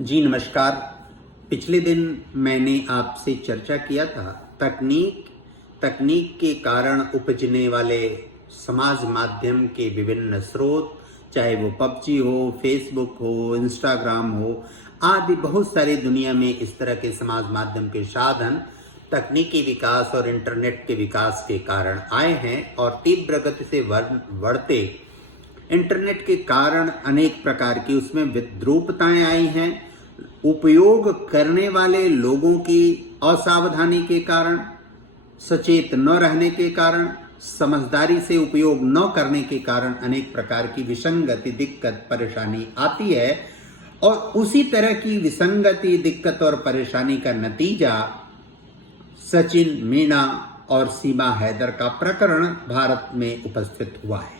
जी नमस्कार। पिछले दिन मैंने आपसे चर्चा किया था तकनीक के कारण उपजने वाले समाज माध्यम के विभिन्न स्रोत, चाहे वो पबजी हो, फेसबुक हो, इंस्टाग्राम हो आदि बहुत सारी दुनिया में इस तरह के समाज माध्यम के साधन तकनीकी विकास और इंटरनेट के विकास के कारण आए हैं और तीव्र गति से बढ़ते इंटरनेट के कारण अनेक प्रकार की उसमें विद्रूपताएं आई हैं। उपयोग करने वाले लोगों की असावधानी के कारण, सचेत न रहने के कारण, समझदारी से उपयोग न करने के कारण अनेक प्रकार की विसंगति, दिक्कत, परेशानी आती है और उसी तरह की विसंगति, दिक्कत और परेशानी का नतीजा सचिन मीणा और सीमा हैदर का प्रकरण भारत में उपस्थित हुआ है।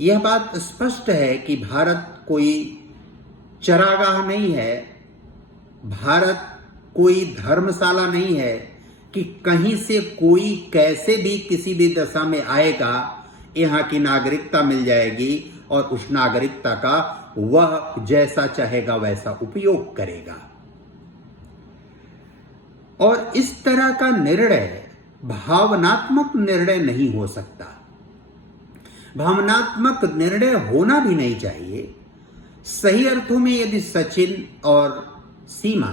यह बात स्पष्ट है कि भारत कोई चरागाह नहीं है, भारत कोई धर्मशाला नहीं है कि कहीं से कोई कैसे भी किसी भी दशा में आएगा, यहाँ की नागरिकता मिल जाएगी और उस नागरिकता का वह जैसा चाहेगा वैसा उपयोग करेगा। और इस तरह का निर्णय भावनात्मक निर्णय नहीं हो सकता। भावनात्मक निर्णय होना भी नहीं चाहिए। सही अर्थों में यदि सचिन और सीमा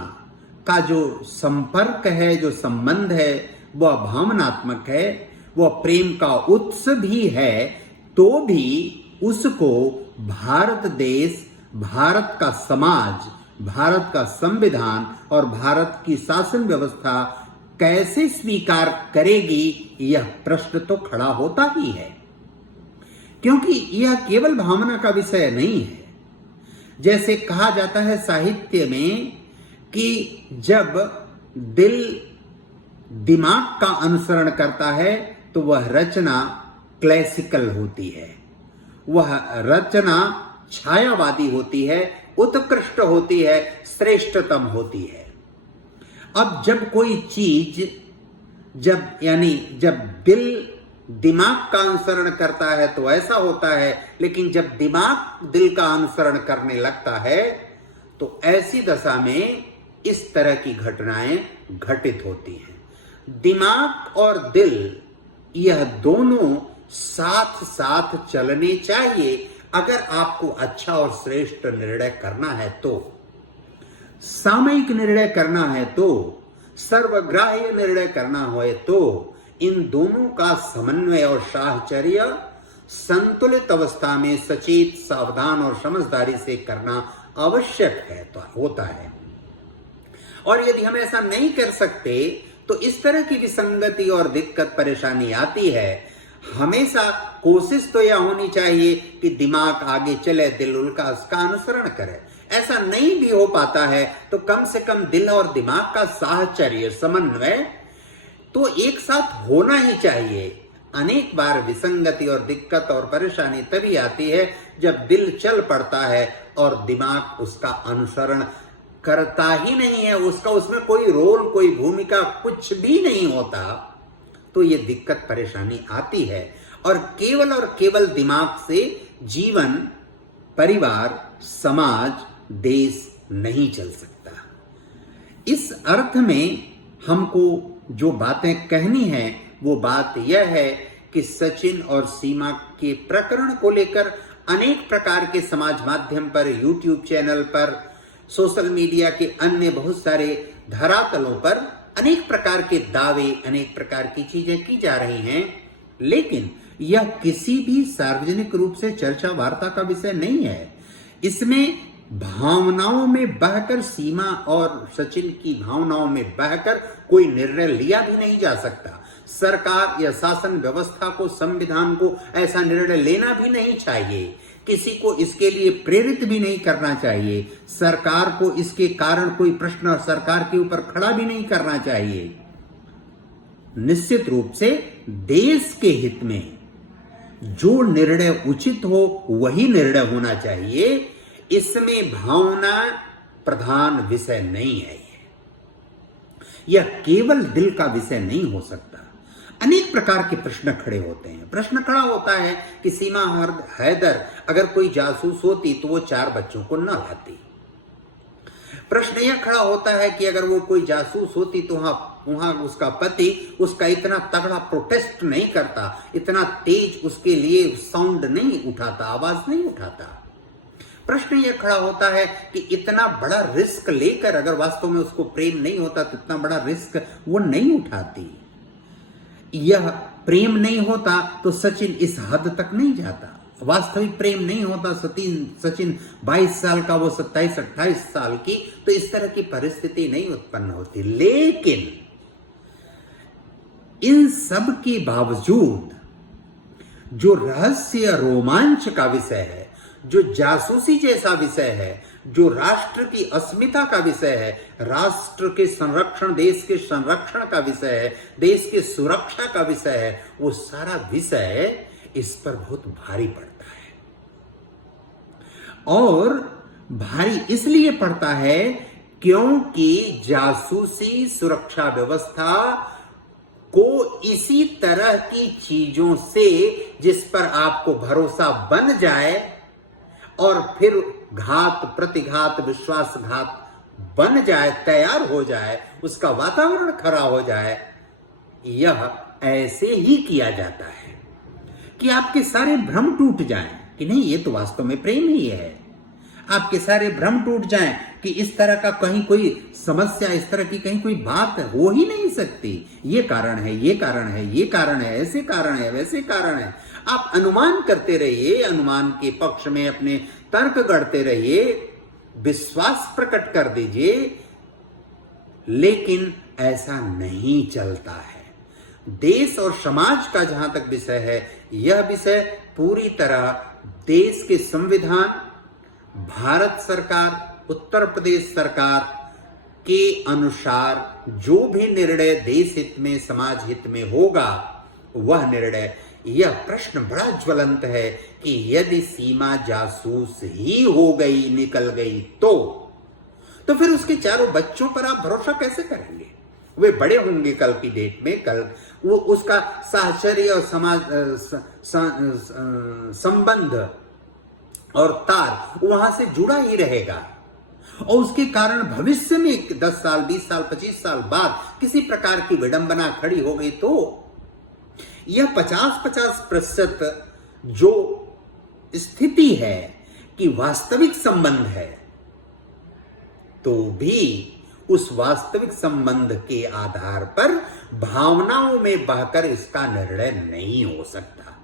का जो संपर्क है, जो संबंध है, वह भावनात्मक है, वह प्रेम का उत्स भी है, तो भी उसको भारत देश, भारत का समाज, भारत का संविधान और भारत की शासन व्यवस्था कैसे स्वीकार करेगी, यह प्रश्न तो खड़ा होता ही है। क्योंकि यह केवल भावना का विषय नहीं है। जैसे कहा जाता है साहित्य में कि जब दिल दिमाग का अनुसरण करता है तो वह रचना क्लासिकल होती है, वह रचना छायावादी होती है, उत्कृष्ट होती है, श्रेष्ठतम होती है। अब जब कोई चीज जब दिल दिमाग का अनुसरण करता है तो ऐसा होता है, लेकिन जब दिमाग दिल का अनुसरण करने लगता है तो ऐसी दशा में इस तरह की घटनाएं घटित होती हैं। दिमाग और दिल यह दोनों साथ साथ चलने चाहिए अगर आपको अच्छा और श्रेष्ठ निर्णय करना है, तो सामयिक निर्णय करना है, तो सर्वग्राह्य निर्णय करना हो, तो इन दोनों का समन्वय और साहचर्य संतुलित अवस्था में सचेत, सावधान और समझदारी से करना आवश्यक है, तो होता है। और यदि हम ऐसा नहीं कर सकते तो इस तरह की विसंगति और दिक्कत, परेशानी आती है। हमेशा कोशिश तो यह होनी चाहिए कि दिमाग आगे चले, दिल उसका अनुसरण करे। ऐसा नहीं भी हो पाता है तो कम से कम दिल और दिमाग का साहचर्य, समन्वय तो एक साथ होना ही चाहिए। अनेक बार विसंगति और दिक्कत और परेशानी तभी आती है जब दिल चल पड़ता है और दिमाग उसका अनुसरण करता ही नहीं है, उसमें कोई रोल, कोई भूमिका, कुछ भी नहीं होता, तो ये दिक्कत परेशानी आती है। और केवल दिमाग से जीवन, परिवार, समाज, देश नहीं चल सकता। इस अर्थ में हमको जो बातें कहनी है वो बात यह है कि सचिन और सीमा के प्रकरण को लेकर अनेक प्रकार के समाज माध्यम पर, यूट्यूब चैनल पर, सोशल मीडिया के अन्य बहुत सारे धरातलों पर अनेक प्रकार के दावे, अनेक प्रकार की चीजें की जा रही हैं, लेकिन यह किसी भी सार्वजनिक रूप से चर्चा वार्ता का विषय नहीं है। इसमें भावनाओं में बहकर, सीमा और सचिन की भावनाओं में बहकर कोई निर्णय लिया भी नहीं जा सकता। सरकार या शासन व्यवस्था को, संविधान को ऐसा निर्णय लेना भी नहीं चाहिए। किसी को इसके लिए प्रेरित भी नहीं करना चाहिए। सरकार को इसके कारण कोई प्रश्न सरकार के ऊपर खड़ा भी नहीं करना चाहिए। निश्चित रूप से देश के हित में जो निर्णय उचित हो वही निर्णय होना चाहिए। इसमें भावना प्रधान विषय नहीं है। यह केवल दिल का विषय नहीं हो सकता। अनेक प्रकार के प्रश्न खड़े होते हैं। प्रश्न खड़ा होता है कि सीमा हैदर अगर कोई जासूस होती तो वो 4 बच्चों को न लाती। प्रश्न यह खड़ा होता है कि अगर वो कोई जासूस होती तो वहां उसका पति उसका इतना तगड़ा प्रोटेस्ट नहीं करता, इतना तेज उसके लिए साउंड नहीं उठाता, आवाज नहीं उठाता। प्रश्न यह खड़ा होता है कि इतना बड़ा रिस्क लेकर अगर वास्तव में उसको प्रेम नहीं होता तो इतना बड़ा रिस्क वो नहीं उठाती। यह प्रेम नहीं होता तो सचिन इस हद तक नहीं जाता। वास्तविक प्रेम नहीं होता सचिन 22 साल का, वो 27-28 साल की, तो इस तरह की परिस्थिति नहीं उत्पन्न होती। लेकिन इन सब के बावजूद जो रहस्य रोमांच का विषय है, जो जासूसी जैसा विषय है, जो राष्ट्र की अस्मिता का विषय है, राष्ट्र के संरक्षण, देश के संरक्षण का विषय है, देश की सुरक्षा का विषय है, वो सारा विषय इस पर बहुत भारी पड़ता है। और भारी इसलिए पड़ता है क्योंकि जासूसी सुरक्षा व्यवस्था को इसी तरह की चीजों से जिस पर आपको भरोसा बन जाए और फिर घात प्रतिघात विश्वासघात बन जाए, तैयार हो जाए, उसका वातावरण खड़ा हो जाए, यह ऐसे ही किया जाता है कि आपके सारे भ्रम टूट जाएं कि नहीं ये तो वास्तव में प्रेम ही है। आपके सारे भ्रम टूट जाएं कि इस तरह का कहीं कोई समस्या, इस तरह की कहीं कोई बात हो ही नहीं सकती। ये कारण है, ये कारण है, ये कारण है, ऐसे कारण है, वैसे कारण है। आप अनुमान करते रहिए, अनुमान के पक्ष में अपने तर्क गढ़ते रहिए, विश्वास प्रकट कर दीजिए, लेकिन ऐसा नहीं चलता है। देश और समाज का जहां तक विषय है, यह विषय पूरी तरह देश के संविधान, भारत सरकार, उत्तर प्रदेश सरकार के अनुसार जो भी निर्णय देश हित में, समाज हित में होगा, वह निर्णय। यह प्रश्न बड़ा ज्वलंत है कि यदि सीमा जासूस ही हो गई, निकल गई, तो फिर उसके चारों बच्चों पर आप भरोसा कैसे करेंगे? वे बड़े होंगे कल की डेट में, कल वो उसका साहचर्य और समाज संबंध और तार वहां से जुड़ा ही रहेगा। और उसके कारण भविष्य में 10 साल, 20 साल, 25 साल बाद किसी प्रकार की विडंबना खड़ी हो गई तो यह 50-50% जो स्थिति है कि वास्तविक संबंध है, तो भी उस वास्तविक संबंध के आधार पर भावनाओं में बहकर इसका निर्णय नहीं हो सकता।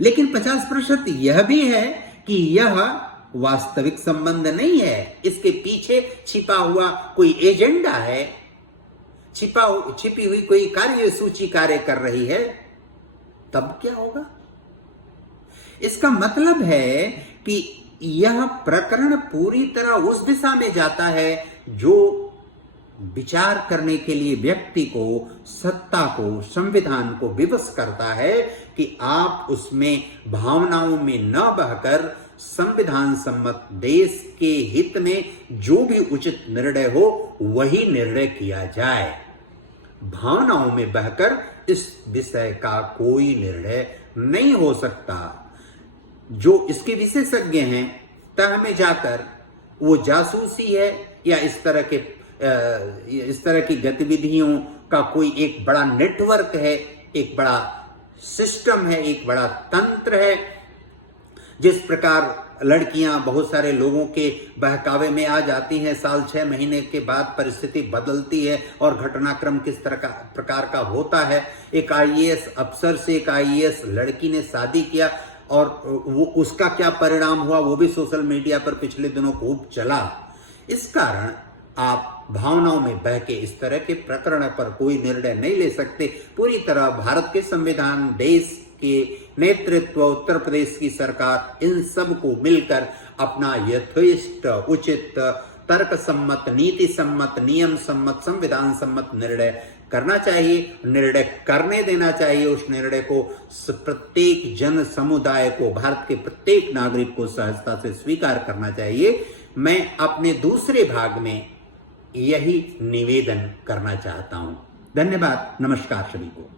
लेकिन 50% यह भी है कि यह वास्तविक संबंध नहीं है, इसके पीछे छिपा हुआ कोई एजेंडा है, छिपी हुई कोई कार्य सूची कार्य कर रही है। तब क्या होगा? इसका मतलब है कि यह प्रकरण पूरी तरह उस दिशा में जाता है जो विचार करने के लिए व्यक्ति को, सत्ता को, संविधान को विवश करता है कि आप उसमें भावनाओं में न बहकर संविधान सम्मत देश के हित में जो भी उचित निर्णय हो वही निर्णय किया जाए। भावनाओं में बहकर इस विषय का कोई निर्णय नहीं हो सकता। जो इसके विशेषज्ञ हैं, तह में जाकर वो जासूसी है या इस तरह की गतिविधियों का कोई एक बड़ा नेटवर्क है, एक बड़ा सिस्टम है, एक बड़ा तंत्र है। जिस प्रकार लड़कियां बहुत सारे लोगों के बहकावे में आ जाती हैं, साल 6 महीने के बाद परिस्थिति बदलती है और घटनाक्रम किस तरह का प्रकार का होता है। एक आईएएस अफसर से एक आईएएस लड़की ने शादी किया और वो उसका क्या परिणाम हुआ वो भी सोशल मीडिया पर पिछले दिनों खूब चला। इस कारण आप भावनाओं में बह के इस तरह के प्रकरण पर कोई निर्णय नहीं ले सकते। पूरी तरह भारत के संविधान, देश के नेतृत्व, उत्तर प्रदेश की सरकार, इन सब को मिलकर अपना यथेष्ट, उचित, तर्क सम्मत, नीति सम्मत, नियम सम्मत, संविधान सम्मत निर्णय करना चाहिए, निर्णय करने देना चाहिए। उस निर्णय को प्रत्येक जन समुदाय को, भारत के प्रत्येक नागरिक को सहजता से स्वीकार करना चाहिए। मैं अपने दूसरे भाग में यही निवेदन करना चाहता हूं। धन्यवाद। नमस्कार सभी को।